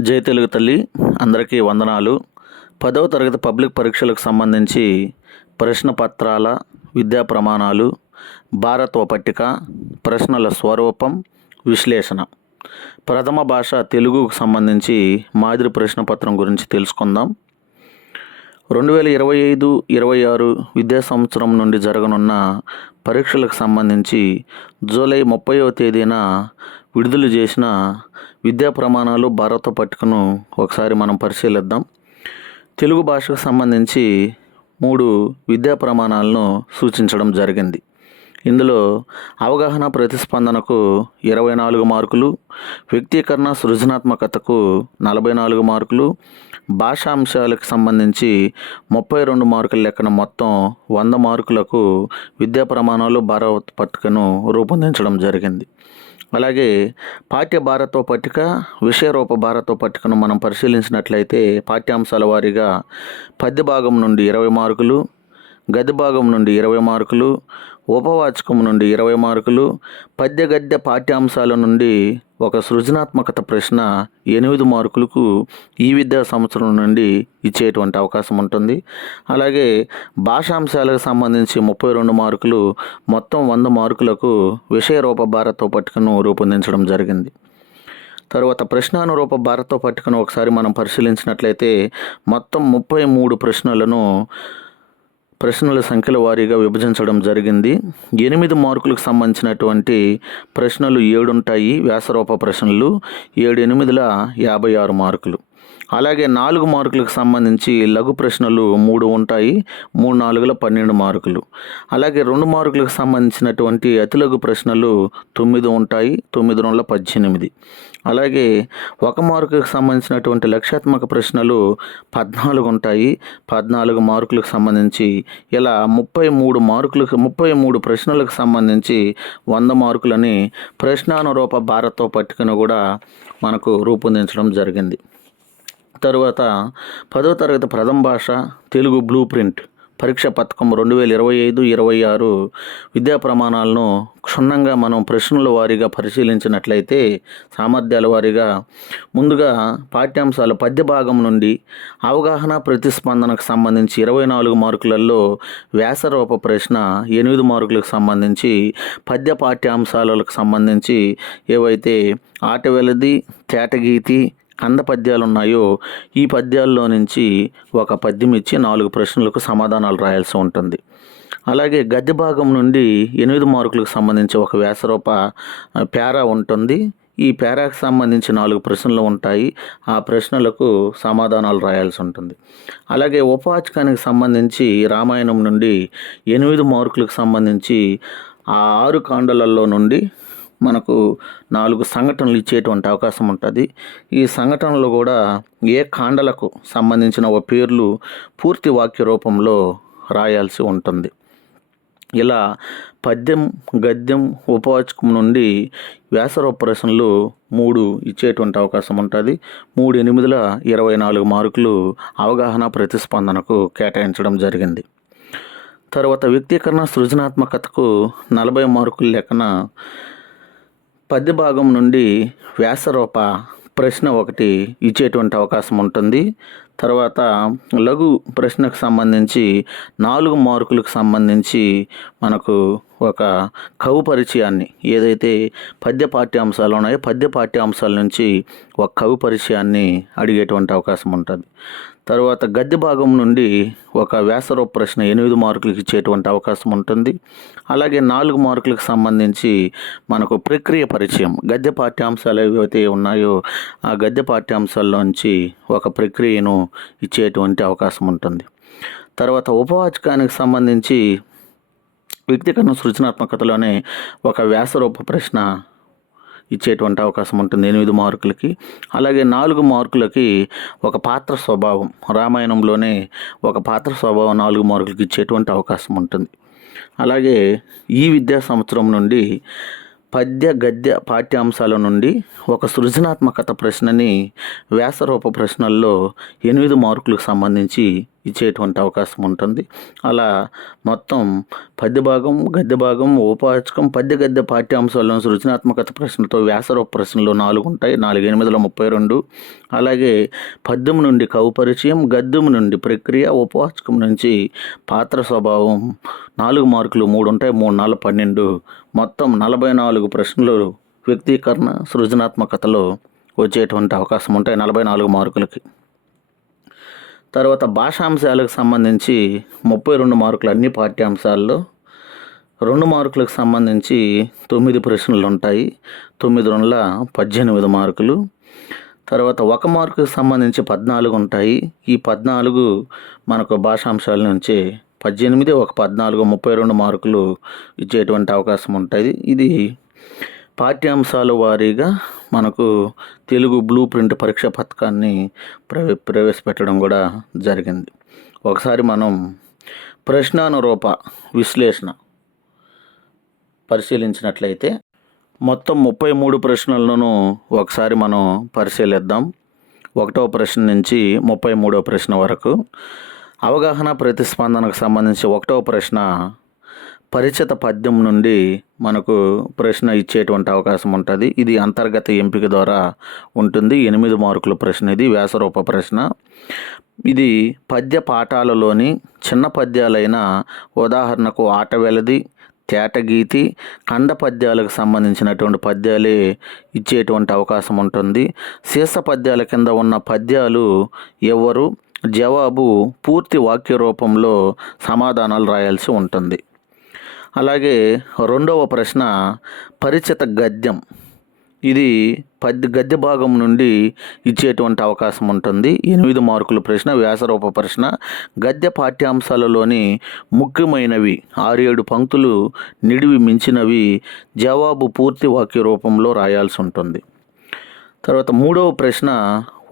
జయ తెలుగు తల్లి అందరికీ వందనాలు. పదవ తరగతి పబ్లిక్ పరీక్షలకు సంబంధించి ప్రశ్న పత్రాల విద్యా ప్రమాణాలు భారత్వ పట్టిక ప్రశ్నల స్వరూపం విశ్లేషణ. ప్రథమ భాష తెలుగుకు సంబంధించి మాదిరి ప్రశ్న పత్రం గురించి తెలుసుకుందాం. రెండు వేల ఇరవై ఐదు ఇరవై ఆరు విద్యా సంవత్సరం నుండి జరగనున్న పరీక్షలకు సంబంధించి జూలై ముప్పైవ తేదీన విడుదల చేసిన విద్యా ప్రమాణాలు భారత పట్టికను ఒకసారి మనం పరిశీలిద్దాం. తెలుగు భాషకు సంబంధించి మూడు విద్యా ప్రమాణాలను సూచించడం జరిగింది. ఇందులో అవగాహన ప్రతిస్పందనకు ఇరవై నాలుగు మార్కులు వ్యక్తీకరణ సృజనాత్మకతకు నలభై నాలుగు మార్కులు భాషాంశాలకు సంబంధించి ముప్పై రెండు మార్కుల లెక్కన మొత్తం వంద మార్కులకు విద్యా ప్రమాణాలు భారత పట్టికను రూపొందించడం జరిగింది. అలాగే పాఠ్య భారత పట్టిక విషయరూప భారతో పట్టికను మనం పరిశీలించినట్లయితే పాఠ్యాంశాల వారీగా పద్య భాగం నుండి ఇరవై మార్కులు గది భాగం నుండి ఇరవై మార్కులు ఉపవాచకం నుండి ఇరవై మార్కులు పద్య గద్య పాఠ్యాంశాల నుండి ఒక సృజనాత్మకత ప్రశ్న ఎనిమిది మార్కులకు ఈ విద్యా సంవత్సరం నుండి ఇచ్చేటువంటి అవకాశం ఉంటుంది. అలాగే భాషాంశాలకు సంబంధించి ముప్పై రెండు మార్కులు మొత్తం వంద మార్కులకు విషయ రూప భారత పట్టికను రూపొందించడం జరిగింది. తరువాత ప్రశ్నానురూప భారత పట్టికను ఒకసారి మనం పరిశీలించినట్లయితే మొత్తం ముప్పై మూడు ప్రశ్నలను ప్రశ్నల సంఖ్యల వారీగా విభజించడం జరిగింది. ఎనిమిది మార్కులకు సంబంధించినటువంటి ప్రశ్నలు ఏడుంటాయి. వ్యాసరూప ప్రశ్నలు ఏడు ఎనిమిదిల యాభై ఆరు మార్కులు. అలాగే నాలుగు మార్కులకు సంబంధించి లఘు ప్రశ్నలు మూడు ఉంటాయి మూడు నాలుగుల పన్నెండు మార్కులు. అలాగే రెండు మార్కులకు సంబంధించినటువంటి అతి లఘు ప్రశ్నలు తొమ్మిది ఉంటాయి తొమ్మిది రెండుల పద్దెనిమిది. అలాగే ఒక మార్కుకు సంబంధించినటువంటి లక్ష్యాత్మక ప్రశ్నలు పద్నాలుగు ఉంటాయి పద్నాలుగు మార్కులకు సంబంధించి ఇలా ముప్పై మూడు మార్కులకు ముప్పై మూడు ప్రశ్నలకు సంబంధించి వంద మార్కులని ప్రశ్నానురూప భారత్తో పట్టికను కూడా మనకు రూపొందించడం జరిగింది. తరువాత పదవ తరగతి ప్రథమ భాష తెలుగు బ్లూ ప్రింట్. పరీక్ష పథకం రెండు వేల ఇరవై ఐదు ఇరవై ఆరు విద్యా ప్రమాణాలను క్షుణ్ణంగా మనం ప్రశ్నల వారీగా పరిశీలించినట్లయితే సామర్థ్యాల వారీగా ముందుగా పాఠ్యాంశాల పద్య భాగం నుండి అవగాహన ప్రతిస్పందనకు సంబంధించి ఇరవై నాలుగు మార్కులలో వ్యాసరూప ప్రశ్న ఎనిమిది మార్కులకు సంబంధించి పద్య పాఠ్యాంశాలకు సంబంధించి ఏవైతే ఆట వెలది తేటగీతి అంద పద్యాలు ఉన్నాయో ఈ పద్యాల్లో నుంచి ఒక పద్యం ఇచ్చి నాలుగు ప్రశ్నలకు సమాధానాలు రాయాల్సి ఉంటుంది. అలాగే గద్య భాగం నుండి ఎనిమిది మార్కులకు సంబంధించి ఒక వ్యాసరూప పేరా ఉంటుంది. ఈ పేరాకు సంబంధించి నాలుగు ప్రశ్నలు ఉంటాయి. ఆ ప్రశ్నలకు సమాధానాలు రాయాల్సి ఉంటుంది. అలాగే ఉపవాచకానికి సంబంధించి రామాయణం నుండి ఎనిమిది మార్కులకు సంబంధించి ఆ ఆరు కాండలలో నుండి మనకు నాలుగు సంఘటనలు ఇచ్చేటువంటి అవకాశం ఉంటుంది. ఈ సంఘటనలు కూడా ఏ కాండలకు సంబంధించిన ఒక పేర్లు పూర్తి వాక్య రూపంలో రాయాల్సి ఉంటుంది. ఇలా పద్యం గద్యం ఉపవాచకం నుండి వ్యాసరోపరేషన్లు మూడు ఇచ్చేటువంటి అవకాశం ఉంటుంది. మూడు ఎనిమిదిల ఇరవై నాలుగు మార్కులు అవగాహన ప్రతిస్పందనకు కేటాయించడం జరిగింది. తర్వాత వ్యక్తీకరణ సృజనాత్మకతకు నలభై మార్కుల లెక్కన పద్య భాగం నుండి వ్యాసరూప ప్రశ్న ఒకటి ఇచ్చేటువంటి అవకాశం ఉంటుంది. తర్వాత లఘు ప్రశ్నకు సంబంధించి నాలుగు మార్కులకు సంబంధించి మనకు ఒక కవు పరిచయాన్ని ఏదైతే పద్య పాఠ్యాంశాలు ఉన్నాయో పద్య పాఠ్యాంశాల నుంచి ఒక కవి పరిచయాన్ని అడిగేటువంటి అవకాశం ఉంటుంది. తర్వాత గద్య భాగం నుండి ఒక వ్యాసరూప ప్రశ్న ఎనిమిది మార్కులకు ఇచ్చేటువంటి అవకాశం ఉంటుంది. అలాగే నాలుగు మార్కులకు సంబంధించి మనకు ప్రక్రియ పరిచయం గద్య పాఠ్యాంశాలు ఏవైతే ఉన్నాయో ఆ గద్య పాఠ్యాంశాల్లోంచి ఒక ప్రక్రియను ఇచ్చేటువంటి అవకాశం ఉంటుంది. తర్వాత ఉపవాచకానికి సంబంధించి వ్యక్తీకరణ సృజనాత్మకతలోనే ఒక వ్యాసరూప ప్రశ్న ఇచ్చేటువంటి అవకాశం ఉంటుంది ఎనిమిది మార్కులకి. అలాగే నాలుగు మార్కులకి ఒక పాత్ర స్వభావం రామాయణంలోనే ఒక పాత్ర స్వభావం నాలుగు మార్కులకి ఇచ్చేటువంటి అవకాశం ఉంటుంది. అలాగే ఈ విద్యా సంవత్సరం నుండి పద్య గద్య పాఠ్యాంశాల నుండి ఒక సృజనాత్మకత ప్రశ్నని వ్యాసరూప ప్రశ్నల్లో ఎనిమిది మార్కులకు సంబంధించి ఇచ్చేటువంటి అవకాశం ఉంటుంది. అలా మొత్తం పద్య భాగం గద్య భాగం ఉపవాచకం పద్య గద్య పాఠ్యాంశాలను సృజనాత్మకత ప్రశ్నలతో వ్యాసరూప ప్రశ్నలు నాలుగు ఉంటాయి. నాలుగు ఎనిమిదిలో ముప్పై రెండు. అలాగే పద్యం నుండి కవు పరిచయం గద్యం నుండి ప్రక్రియ ఉపవాచకం నుంచి పాత్ర స్వభావం నాలుగు మార్కులు మూడు ఉంటాయి. మూడు నాలుగు పన్నెండు. మొత్తం నలభై నాలుగు ప్రశ్నలు వ్యక్తీకరణ సృజనాత్మకతలో వచ్చేటువంటి అవకాశం ఉంటాయి. నలభై నాలుగు మార్కులకి. తర్వాత భాషాంశాలకు సంబంధించి ముప్పై రెండు మార్కులు అన్ని పాఠ్యాంశాల్లో రెండు మార్కులకు సంబంధించి తొమ్మిది ప్రశ్నలు ఉంటాయి తొమ్మిది రెండుల పద్దెనిమిది మార్కులు. తర్వాత ఒక మార్కుకు సంబంధించి పద్నాలుగు ఉంటాయి. ఈ పద్నాలుగు మనకు భాషాంశాల నుంచి పద్దెనిమిది ఒక పద్నాలుగు ముప్పై రెండు మార్కులు ఇచ్చేటువంటి అవకాశం ఉంటుంది ఇది పాఠ్యాంశాల వారీగా మనకు తెలుగు బ్లూ ప్రింట్ పరీక్ష పథకాన్ని ప్రవే ప్రవేశపెట్టడం కూడా జరిగింది. ఒకసారి మనం ప్రశ్నానురూప విశ్లేషణ పరిశీలించినట్లయితే మొత్తం ముప్పై మూడు ప్రశ్నలను ఒకసారి మనం పరిశీలిద్దాం. ఒకటవ ప్రశ్న నుంచి ముప్పై మూడో ప్రశ్న వరకు అవగాహన ప్రతిస్పందనకు సంబంధించి ఒకటవ ప్రశ్న పరిచిత పద్యం నుండి మనకు ప్రశ్న ఇచ్చేటువంటి అవకాశం ఉంటుంది. ఇది అంతర్గత ఎంపిక ద్వారా ఉంటుంది. ఎనిమిది మార్కుల ప్రశ్న ఇది వ్యాసరూప ప్రశ్న. ఇది పద్య పాఠాలలోని చిన్న పద్యాలైన ఉదాహరణకు ఆటవెలది తేటగీతి ఖండ పద్యాలకు సంబంధించినటువంటి పద్యాలే ఇచ్చేటువంటి అవకాశం ఉంటుంది. శీర్ష పద్యాల కింద ఉన్న పద్యాలు ఎవరు జవాబు పూర్తి వాక్య రూపంలో సమాధానాలు రాయాల్సి ఉంటుంది. అలాగే రెండవ ప్రశ్న పరిచిత గద్యం. ఇది పద్య గద్య భాగం నుండి ఇచ్చేటువంటి అవకాశం ఉంటుంది. ఎనిమిది మార్కుల ప్రశ్న వ్యాసరూప ప్రశ్న. గద్య పాఠ్యాంశాలలోని ముఖ్యమైనవి ఆరు ఏడు పంక్తులు నిడివి మించినవి జవాబు పూర్తి వాక్య రూపంలో రాయాల్సి ఉంటుంది. తర్వాత మూడవ ప్రశ్న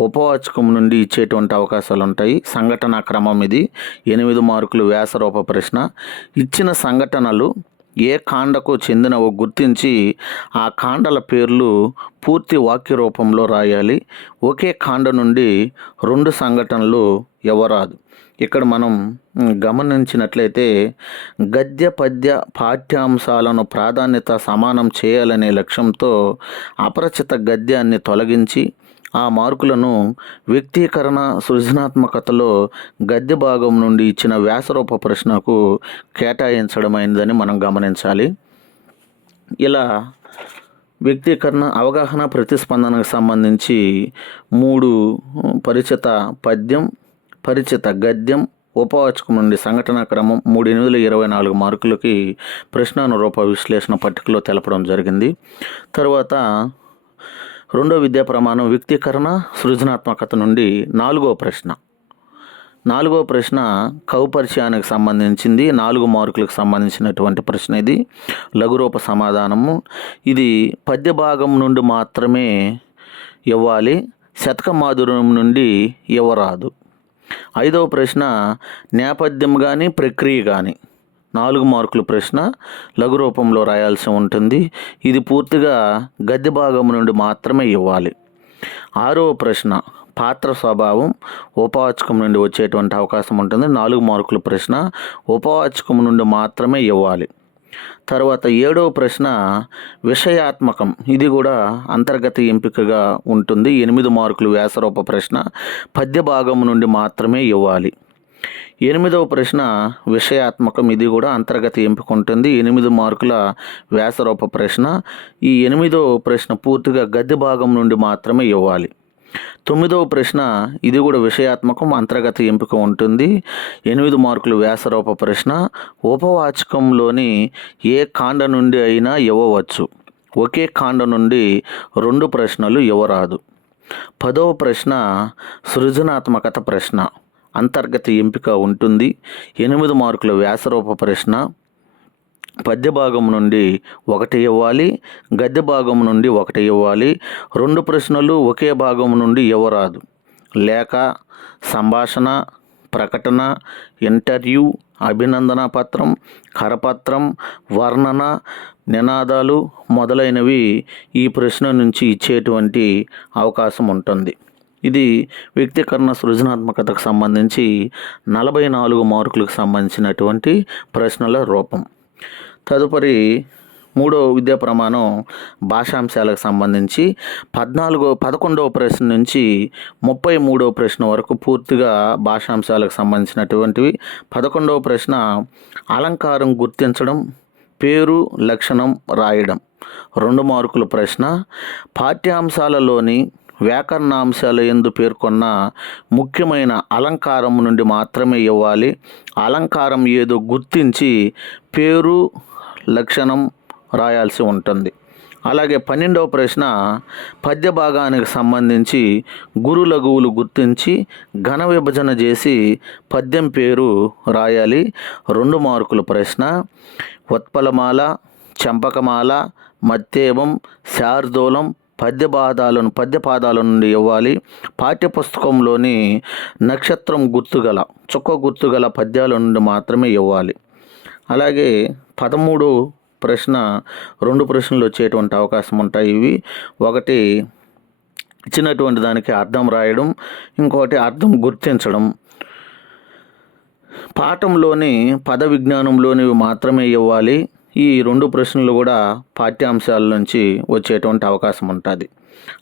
ఉపవాచకం నుండి ఇచ్చేటువంటి అవకాశాలు ఉంటాయి సంఘటన క్రమం ఇది. ఎనిమిది మార్కులు వ్యాసరూప ప్రశ్న. ఇచ్చిన సంఘటనలు ఏ కాండకు చెందినవో గుర్తించి ఆ కాండల పేర్లు పూర్తి వాక్య రూపంలో రాయాలి. ఒకే కాండ నుండి రెండు సంఘటనలు ఎవరాదు. ఇక్కడ మనం గమనించినట్లయితే గద్య పద్య పాఠ్యాంశాలను ప్రాధాన్యత సమానం చేయాలనే లక్ష్యంతో అపరిచిత గద్యాన్ని తొలగించి ఆ మార్కులను వ్యక్తీకరణ సృజనాత్మకతలో గద్య భాగం నుండి ఇచ్చిన వ్యాసరూప ప్రశ్నకు కేటాయించడమైనదని మనం గమనించాలి. ఇలా వ్యక్తీకరణ అవగాహన ప్రతిస్పందనకు సంబంధించి మూడు పరిచిత పద్యం పరిచిత గద్యం ఉపవాచకం నుండి సంఘటన క్రమం మూడు ఎనిమిది ఇరవై నాలుగు మార్కులకి ప్రశ్నానురూప విశ్లేషణ పట్టికలో తెలపడం జరిగింది. తర్వాత రెండో విద్యా ప్రమాణం వ్యక్తీకరణ సృజనాత్మకత నుండి నాలుగో ప్రశ్న. నాలుగో ప్రశ్న కౌపరిచయానికి సంబంధించింది నాలుగు మార్కులకు సంబంధించినటువంటి ప్రశ్న ఇది. లఘురూప సమాధానము. ఇది పద్య భాగం నుండి మాత్రమే ఇవ్వాలి శతక మాధుర్యం నుండి ఇవ్వరాదు. ఐదవ ప్రశ్న నేపథ్యం కానీ ప్రక్రియ కానీ నాలుగు మార్కుల ప్రశ్న లఘు రూపంలో రాయాల్సి ఉంటుంది. ఇది పూర్తిగా గద్య భాగం నుండి మాత్రమే ఇవ్వాలి. ఆరవ ప్రశ్న పాత్ర స్వభావం ఉపవాచకం నుండి వచ్చేటువంటి అవకాశం ఉంటుంది. నాలుగు మార్కుల ప్రశ్న ఉపవాచకం నుండి మాత్రమే ఇవ్వాలి. తర్వాత ఏడవ ప్రశ్న విషయాత్మకం. ఇది కూడా అంతర్గత ఎంపికగా ఉంటుంది. ఎనిమిది మార్కులు వ్యాసరూప ప్రశ్న పద్య భాగం నుండి మాత్రమే ఇవ్వాలి. ఎనిమిదవ ప్రశ్న విషయాత్మకం. ఇది కూడా అంతర్గత ఎంపిక ఉంటుంది. ఎనిమిది మార్కుల వ్యాసరూప ప్రశ్న. ఈ ఎనిమిదవ ప్రశ్న పూర్తిగా గద్ది భాగం నుండి మాత్రమే ఇవ్వాలి. తొమ్మిదవ ప్రశ్న ఇది కూడా విషయాత్మకం అంతర్గత ఎంపిక ఉంటుంది. ఎనిమిది మార్కులు వ్యాసరూప ప్రశ్న. ఉపవాచకంలోని ఏ కాండ నుండి అయినా ఇవ్వవచ్చు. ఒకే కాండ నుండి రెండు ప్రశ్నలు ఇవ్వరాదు. పదవ ప్రశ్న సృజనాత్మకత ప్రశ్న. అంతర్గత ఎంపిక ఉంటుంది. ఎనిమిది మార్కుల వ్యాసరూప ప్రశ్న. పద్య భాగం నుండి ఒకటి ఇవ్వాలి. గద్య భాగం నుండి ఒకటి ఇవ్వాలి. రెండు ప్రశ్నలు ఒకే భాగం నుండి ఇవ్వరాదు. లేఖ సంభాషణ ప్రకటన ఇంటర్వ్యూ అభినందన పత్రం కరపత్రం వర్ణన నినాదాలు మొదలైనవి ఈ ప్రశ్న నుంచి ఇచ్చేటువంటి అవకాశం ఉంటుంది. ఇది వ్యక్తీకరణ సృజనాత్మకతకు సంబంధించి నలభై నాలుగు మార్కులకు సంబంధించినటువంటి ప్రశ్నల రూపం. తదుపరి మూడో విద్యా ప్రమాణం భాషాంశాలకు సంబంధించి పద్నాలుగో పదకొండవ ప్రశ్న నుంచి ముప్పై మూడవ ప్రశ్న వరకు పూర్తిగా భాషాంశాలకు సంబంధించినటువంటివి. పదకొండవ ప్రశ్న అలంకారం గుర్తించడం పేరు లక్షణం రాయడం. రెండు మార్కుల ప్రశ్న పాఠ్యాంశాలలోని వ్యాకరణాంశాలు ఎందు పేర్కొన్న ముఖ్యమైన అలంకారం నుండి మాత్రమే ఇవ్వాలి. అలంకారం ఏదో గుర్తించి పేరు లక్షణం రాయాల్సి ఉంటుంది. అలాగే పన్నెండవ ప్రశ్న పద్య భాగానికి సంబంధించి గురు లఘువులు గుర్తించి ఘన విభజన చేసి పద్యం పేరు రాయాలి. రెండు మార్కుల ప్రశ్న ఉత్పలమాల చంపకమాల మత్తేవం శార్దూలం పద్యపాదాలను పద్యపాదాల నుండి ఇవ్వాలి. పాఠ్యపుస్తకంలోని నక్షత్రం గుర్తుగల చుక్క గుర్తుగల పద్యాల నుండి మాత్రమే ఇవ్వాలి. అలాగే పదమూడు ప్రశ్న రెండు ప్రశ్నలు వచ్చేటువంటి అవకాశం ఉంటాయి. ఇవి ఒకటి ఇచ్చినటువంటి దానికి అర్థం రాయడం ఇంకొకటి అర్థం గుర్తించడం. పాఠంలోని పద విజ్ఞానంలోనివి మాత్రమే ఇవ్వాలి. ఈ రెండు ప్రశ్నలు కూడా పాఠ్యాంశాల నుంచి వచ్చేటువంటి అవకాశం ఉంటుంది.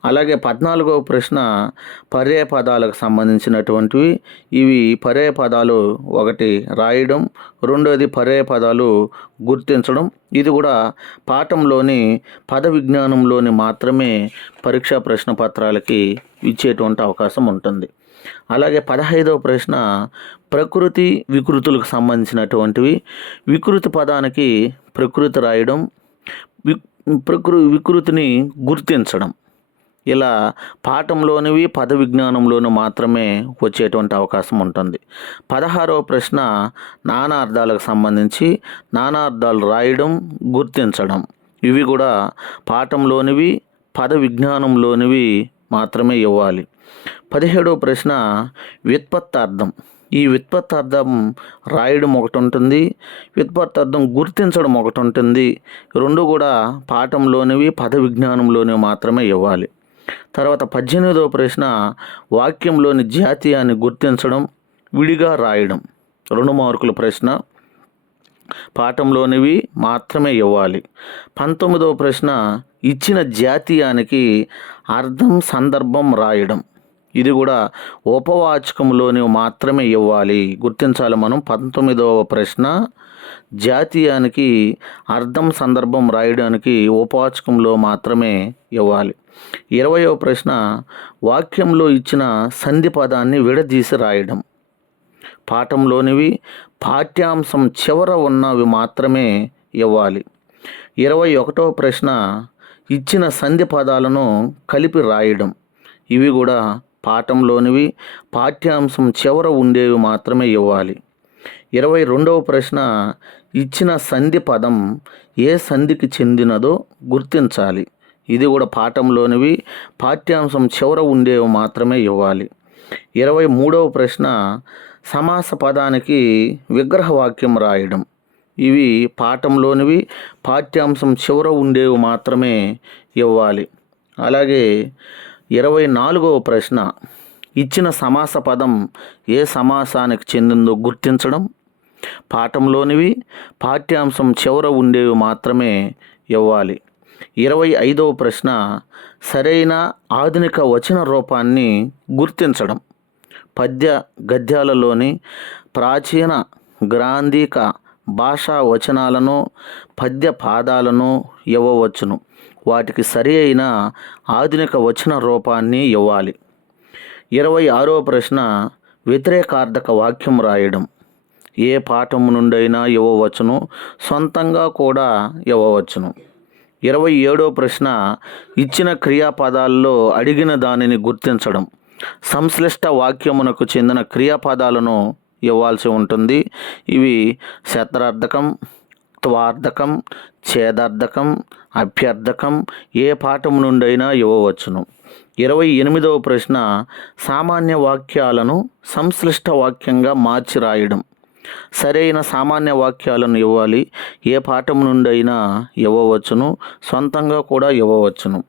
అలాగే పద్నాలుగవ ప్రశ్న పర్యాయ పదాలకు సంబంధించినటువంటివి. ఇవి పర్యాయ పదాలు ఒకటి రాయడం రెండోది పర్యాయ పదాలు గుర్తించడం. ఇది కూడా పాఠంలోని పద విజ్ఞానంలోని మాత్రమే పరీక్షా ప్రశ్న పత్రాలకి ఇచ్చేటువంటి అవకాశం ఉంటుంది. అలాగే పదహైదవ ప్రశ్న ప్రకృతి వికృతులకు సంబంధించినటువంటివి. వికృతి పదానికి ప్రకృతి రాయడం వి ప్రకృ వికృతిని గుర్తించడం. ఇలా పాఠంలోనివి పద విజ్ఞానంలోనూ మాత్రమే వచ్చేటువంటి అవకాశం ఉంటుంది. పదహారవ ప్రశ్న నానార్థాలకు సంబంధించి నానార్థాలు రాయడం గుర్తించడం. ఇవి కూడా పాఠంలోనివి పద విజ్ఞానంలోనివి మాత్రమే ఇవ్వాలి. పదిహేడవ ప్రశ్న వ్యుత్పత్తార్థం. ఈ వ్యుత్పత్తార్థం రాయడం ఒకటి ఉంటుంది వ్యుత్పత్తార్థం గుర్తించడం ఒకటి ఉంటుంది. రెండు కూడా పాఠంలోనివి పద విజ్ఞానంలోనివి మాత్రమే ఇవ్వాలి. తర్వాత పద్దెనిమిదవ ప్రశ్న వాక్యంలోని జాతీయాన్ని గుర్తించడం విడిగా రాయడం. రెండు మార్కుల ప్రశ్న పాఠంలోనివి మాత్రమే ఇవ్వాలి. పంతొమ్మిదవ ప్రశ్న ఇచ్చిన జాతీయానికి అర్థం సందర్భం రాయడం. ఇది కూడా ఉపవాచకంలోని మాత్రమే ఇవ్వాలి. గుర్తించాలి మనం. పంతొమ్మిదవ ప్రశ్న. జాతీయానికి అర్థం సందర్భం రాయడానికి ఉపవాచకంలో మాత్రమే ఇవ్వాలి. ఇరవయో ప్రశ్న. వాక్యంలో ఇచ్చిన సంధి పదాన్ని విడదీసి రాయడం. పాఠంలోనివి పాఠ్యాంశం చివర ఉన్నవి మాత్రమే ఇవ్వాలి. ఇరవై ఒకటవ ప్రశ్న. ఇచ్చిన సంధి పదాలను కలిపి రాయడం. ఇవి కూడా పాఠంలోనివి పాఠ్యాంశం చివర ఉండేవి మాత్రమే ఇవ్వాలి. ఇరవై రెండవ ప్రశ్న ఇచ్చిన సంధి పదం ఏ సంధికి చెందినదో గుర్తించాలి. ఇది కూడా పాఠంలోనివి పాఠ్యాంశం చివర ఉండేవి మాత్రమే ఇవ్వాలి. ఇరవై మూడవ ప్రశ్న సమాస పదానికి విగ్రహవాక్యం రాయడం. ఇవి పాఠంలోనివి పాఠ్యాంశం చివర ఉండేవి మాత్రమే ఇవ్వాలి. అలాగే ఇరవై నాలుగవ ప్రశ్న. ఇచ్చిన సమాస పదం ఏ సమాసానికి చెందిందో గుర్తించడం? పాఠంలోనివి పాఠ్యాంశం చివర ఉండేవి మాత్రమే ఇవ్వాలి. ఇరవై ఐదవ ప్రశ్న సరైన ఆధునిక వచన రూపాన్ని గుర్తించడం. పద్య గద్యాలలోని ప్రాచీన గ్రాంధిక భాషా వచనాలను పద్య పాదాలను ఇవ్వవచ్చును. వాటికి సరి అయిన ఆధునిక వచన రూపాన్ని ఇవ్వాలి. ఇరవై ఆరవ ప్రశ్న వ్యతిరేకార్థక వాక్యం రాయడం. ఏ పాఠం నుండైనా ఇవ్వవచ్చును సొంతంగా కూడా ఇవ్వవచ్చును. ఇరవై ఏడవ ప్రశ్న ఇచ్చిన క్రియాపదాల్లో అడిగిన దానిని గుర్తించడం. సంశ్లిష్ట వాక్యమునకు చెందిన క్రియాపదాలను ఇవ్వాల్సి ఉంటుంది. ఇవి శత్రార్థకం త్వార్థకం ఛేదార్థకం అభ్యర్థకం ఏ పాఠం నుండైనా ఇవ్వవచ్చును. ఇరవై ఎనిమిదవ ప్రశ్న సామాన్య వాక్యాలను సంశ్లిష్ట వాక్యంగా మార్చి రాయడం సరైన సామాన్య వాక్యాలను ఇవ్వాలి. ఏ పాఠం నుండైనా ఇవ్వవచ్చును. సొంతంగా కూడా ఇవ్వవచ్చును.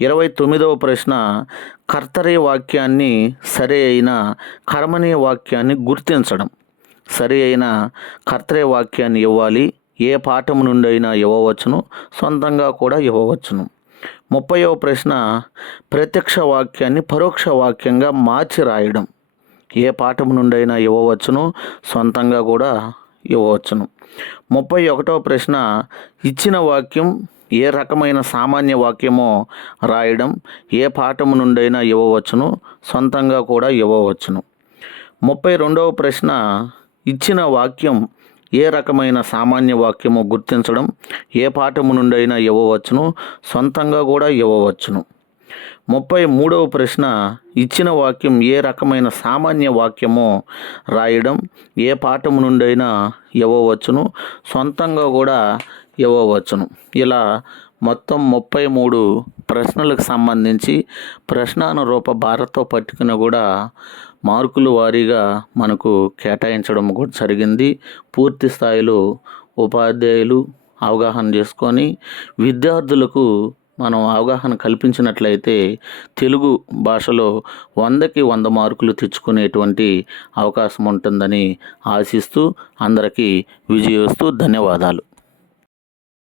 ఇరవై తొమ్మిదవ ప్రశ్న కర్తరి వాక్యాన్ని సరి అయిన కర్మణీయ వాక్యాన్ని గుర్తించడం. సరి అయిన కర్తరే వాక్యాన్ని ఇవ్వాలి. ఏ పాఠం నుండైనా ఇవ్వవచ్చును సొంతంగా కూడా ఇవ్వవచ్చును. ముప్పైవ ప్రశ్న ప్రత్యక్ష వాక్యాన్ని పరోక్ష వాక్యంగా మార్చి రాయడం. ఏ పాఠం నుండైనా ఇవ్వవచ్చును సొంతంగా కూడా ఇవ్వవచ్చును. ముప్పై ఒకటవ ప్రశ్న ఇచ్చిన వాక్యం ఏ రకమైన సామాన్య వాక్యమో రాయడం ఏ పాఠము నుండైనా ఇవ్వవచ్చును సొంతంగా కూడా ఇవ్వవచ్చును. ముప్పై రెండవ ప్రశ్న ఇచ్చిన వాక్యం ఏ రకమైన సామాన్య వాక్యమో గుర్తించడం ఏ పాఠము నుండైనా ఇవ్వవచ్చును సొంతంగా కూడా ఇవ్వవచ్చును. ముప్పై మూడవ ప్రశ్న ఇచ్చిన వాక్యం ఏ రకమైన సామాన్య వాక్యమో రాయడం ఏ పాఠము నుండైనా ఇవ్వవచ్చును సొంతంగా కూడా ఇవ్వవచ్చును. ఇలా మొత్తం ముప్పై మూడు ప్రశ్నలకు సంబంధించి ప్రశ్నానురూప భారత్తో పట్టికను కూడా మార్కులు వారీగా మనకు కేటాయించడం కూడా జరిగింది. పూర్తి స్థాయిలో ఉపాధ్యాయులు అవగాహన చేసుకొని విద్యార్థులకు మనం అవగాహన కల్పించినట్లయితే తెలుగు భాషలో వందకి వంద మార్కులు తెచ్చుకునేటువంటి అవకాశం ఉంటుందని ఆశిస్తూ అందరికీ విజయోస్తూ ధన్యవాదాలు.